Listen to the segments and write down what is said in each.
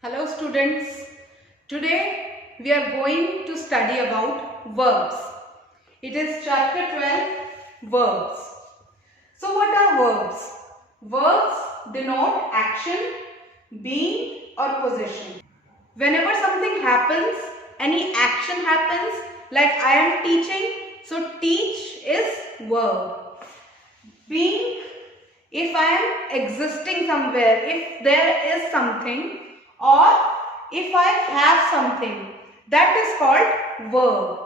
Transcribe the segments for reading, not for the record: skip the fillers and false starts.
Hello students, today we are going to study about verbs. It is chapter 12, verbs. So what are verbs? Verbs denote action, being or possession. Whenever something happens, any action happens, like I am teaching, so teach is verb. Being, if I am existing somewhere, if there is something, or if I have something, that is called verb.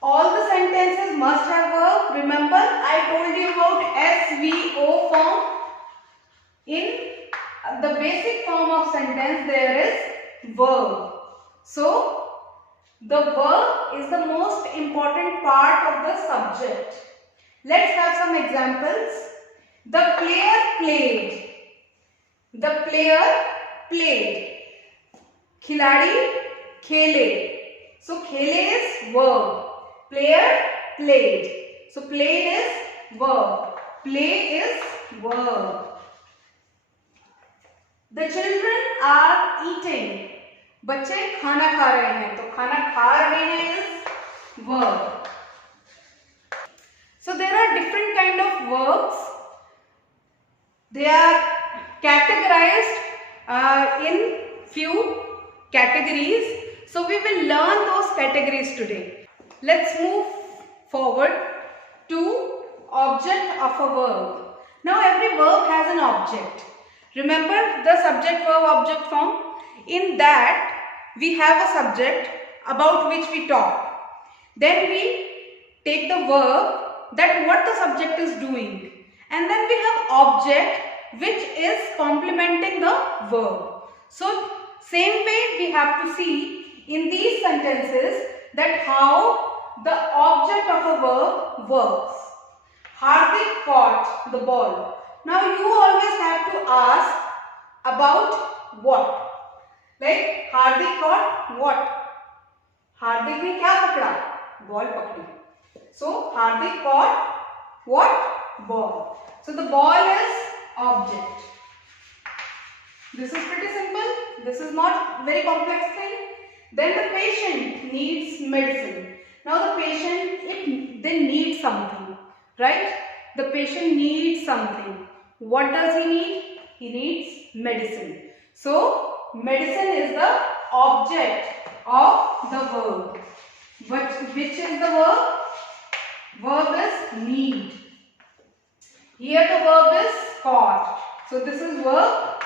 All the sentences must have verb. Remember, I told you about SVO form. In the basic form of sentence, there is verb. So, the verb is the most important part of the subject. Let's have some examples. The player played. The player played. Khiladi khele. So khele is verb. Player played. So played is verb. Play is verb. The children are eating. बच्चे खाना खा रहे हैं. तो खाना खा रहे हैं is verb. So there are different kind of verbs. They are categorized in few categories. So we will learn those categories today. Let's move forward to object of a verb. Now every verb has an object. Remember the subject verb object form? In that we have a subject about which we talk. Then we take the verb, that what the subject is doing, and then we have object which is complementing the verb. So same way we have to see in these sentences that how the object of a verb works. Hardik caught the ball. Now you always have to ask about what. Like Hardik caught what? Hardik ने क्या पकड़ा? Ball पकड़ी. So Hardik caught what? Ball. So the ball is object. This is pretty simple. This is not very complex thing. Then the patient needs medicine. Now the patient, they need something, right? The patient needs something. What does he need? He needs medicine. So medicine is the object of the verb. Which is the verb? Verb is need. Here the verb is caught. So this is verb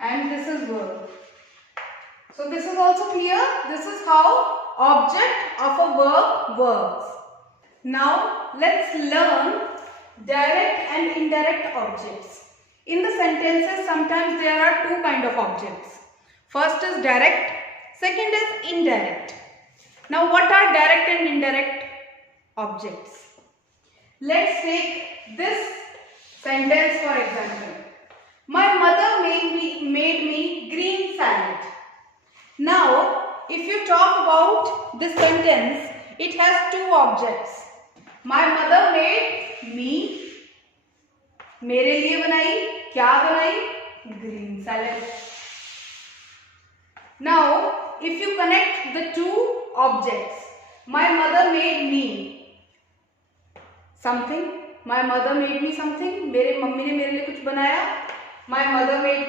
and this is verb. So this is also clear. This is how object of a verb works. Now let's learn direct and indirect objects. In the sentences sometimes there are two kind of objects. First is direct, second is indirect. Now what are direct and indirect objects? Let's take this sentence for example. My mother made me green salad. Now, if you talk about this sentence, it has two objects. My mother made me. मेरे लिए बनाई. क्या बनाई? Green salad. Now, if you connect the two objects, my mother made me something. My mother made me something. मेरे mummy ने मेरे लिए कुछ बनाया. My mother made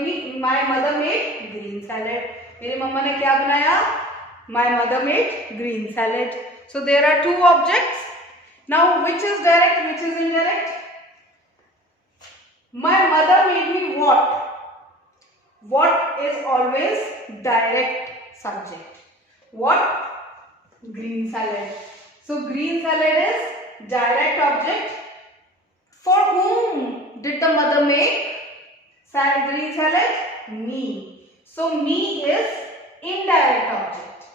green salad. मेरी मम्मा ने क्या बनाया? My mother made green salad. So there are two objects. Now which is direct, which is indirect? My mother made me what? What is always direct subject. What? Green salad. So green salad is direct object. For whom did the mother make green salad? Me. So me is indirect object.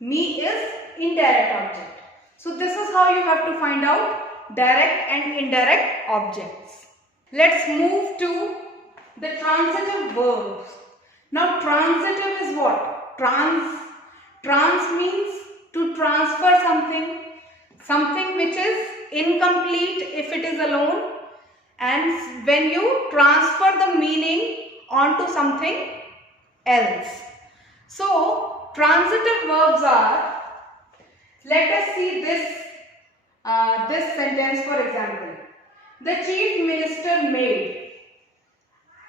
Me is indirect object. So this is how you have to find out direct and indirect objects. Let's move to the transitive verbs. Now transitive is what? Trans means to transfer something. Something which is incomplete if it is alone. And when you transfer the meaning onto something else. So transitive verbs are, let us see this sentence for example. The chief minister made.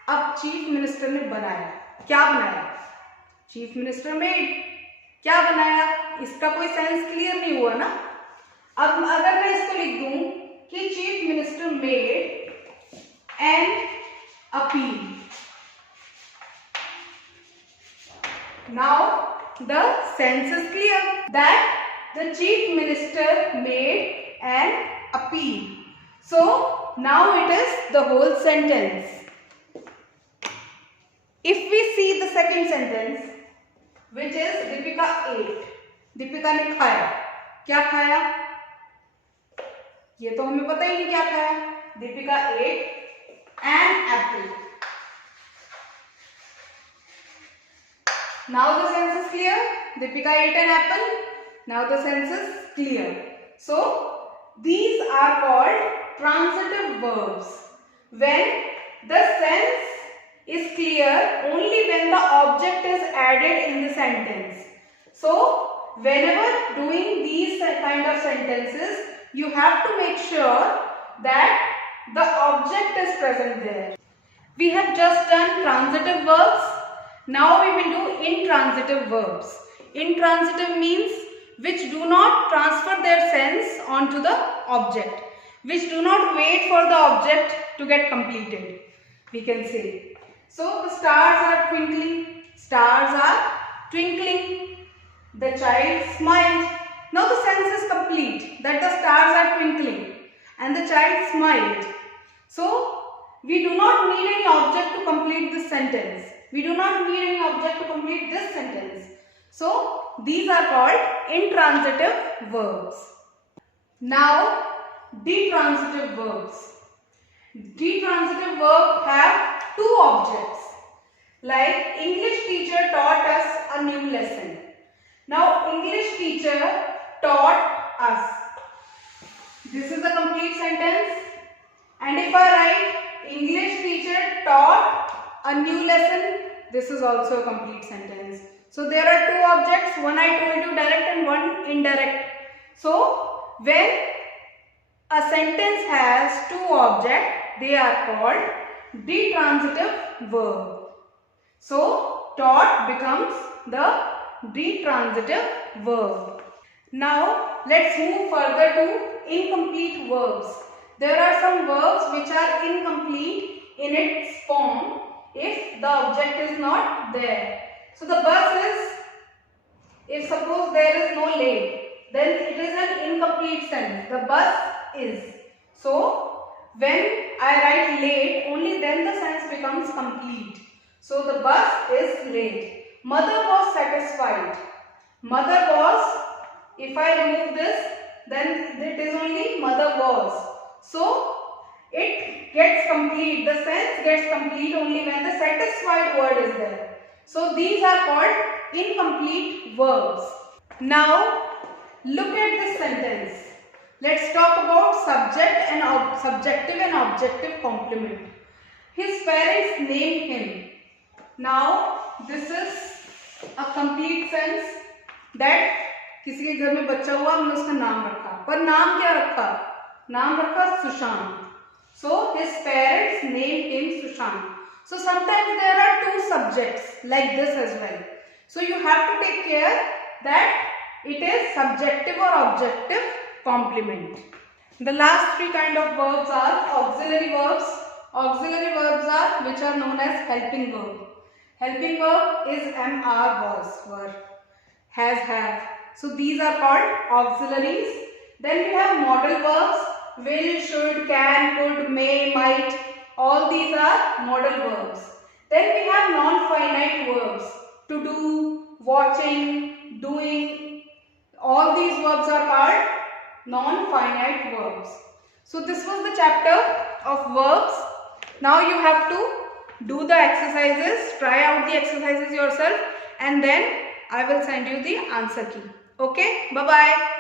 अब chief minister ने बनाया, क्या बनाया? Chief minister made, क्या बनाया? इसका कोई sense clear नहीं हुआ ना. अब अगर मैं इसको लिख दूं कि chief minister made an appeal. Now the sense is clear that the chief minister made an appeal. So now it is the whole sentence. If we see the second sentence, which is Deepika ate. Deepika ने खाया. क्या खाया? ये तो हमें पता ही नहीं क्या खाया. Deepika ate an apple. Now the sense is clear. Deepika ate an apple. Now the sense is clear. So these are called transitive verbs. When the sense is clear only when the object is added in the sentence. So whenever doing these kind of sentences, you have to make sure that the object is present there. We have just done transitive verbs. Now we will do intransitive verbs. Intransitive means which do not transfer their sense onto the object, which do not wait for the object to get completed, we can say. So the stars are twinkling. Stars are twinkling. The child smiled. Now the sense is complete that the stars are twinkling and the child smiled. So we do not need any object to complete this sentence. We do not need any object to complete this sentence. So these are called intransitive verbs. Now detransitive verbs. Detransitive verbs have two objects. Like English teacher taught us a new lesson. Now English teacher taught us. This is a complete sentence. And if I write English teacher taught a new lesson, this is also a complete sentence. So there are two objects, one I told you direct and one indirect. So when a sentence has two objects, they are called detransitive verb. So taught becomes the detransitive verb. Now let's move further to incomplete verbs. There are some verbs which are incomplete in its form if the object is not there. So the bus is, if suppose there is no late, then it is an incomplete sentence. The bus is. So when I write late, only then the sentence becomes complete. So the bus is late. Mother was satisfied. Mother was, if I remove this, then it is only mother was. So it gets complete. The sentence gets complete only when the satisfied word is there. So these are called incomplete verbs. Now look at this sentence. Let's talk about subjective and objective complement. His parents named him. Now this is a complete sense that किसी के घर में बच्चा हुआ, हमने उसका नाम रखा. पर नाम क्या रखा? नाम रखा Sushant. So his parents named him Sushant. So sometimes there are two subjects like this as well. So you have to take care that it is subjective or objective complement. The last three kind of verbs are auxiliary verbs. Auxiliary verbs are which are known as helping verb. Helping verb is was, were, has, have. So these are called auxiliaries. Then we have modal verbs. Will, should, can, could, may, might. All these are modal verbs. Then we have non-finite verbs. To do, watching, doing. All these verbs are called non-finite verbs. So this was the chapter of verbs. Now you have to do the exercises, try out the exercises yourself, and then I will send you the answer key. Okay, bye-bye.